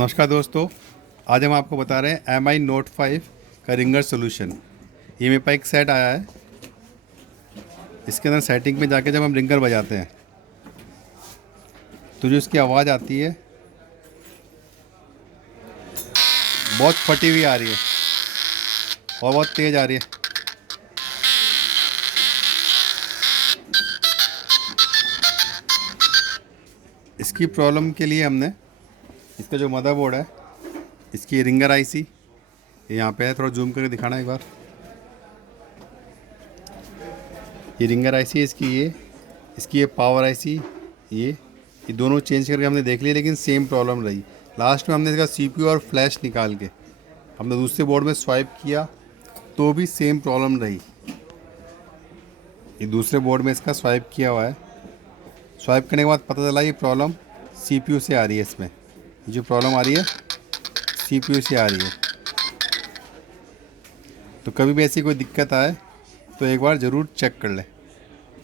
नमस्कार दोस्तों। आज हम आपको बता रहे हैं MI Note 5 का रिंगर सोल्यूशन। ये मेरे पास एक सेट आया है। इसके अंदर सेटिंग में जाके जब हम रिंगर बजाते हैं तो जो इसकी आवाज़ आती है बहुत फटी हुई आ रही है और बहुत तेज़ आ रही है। इसकी प्रॉब्लम के लिए हमने इसका जो मदरबोर्ड है, इसकी रिंगर आईसी यहाँ पे है, थोड़ा जूम करके दिखाना एक बार। ये रिंगर आईसी है इसकी ये पावर आईसी, ये दोनों चेंज करके हमने देख लिया, लेकिन सेम प्रॉब्लम रही। लास्ट में हमने इसका सीपीयू और फ्लैश निकाल के हमने दूसरे बोर्ड में स्वाइप किया तो भी सेम प्रॉब्लम रही। ये दूसरे बोर्ड में इसका स्वाइप किया हुआ है। स्वाइप करने के बाद पता चला ये प्रॉब्लम सीपीयू से आ रही है। इसमें ये जो प्रॉब्लम आ रही है सीपीयू से आ रही है। तो कभी भी ऐसी कोई दिक्कत आए तो एक बार ज़रूर चेक कर लें।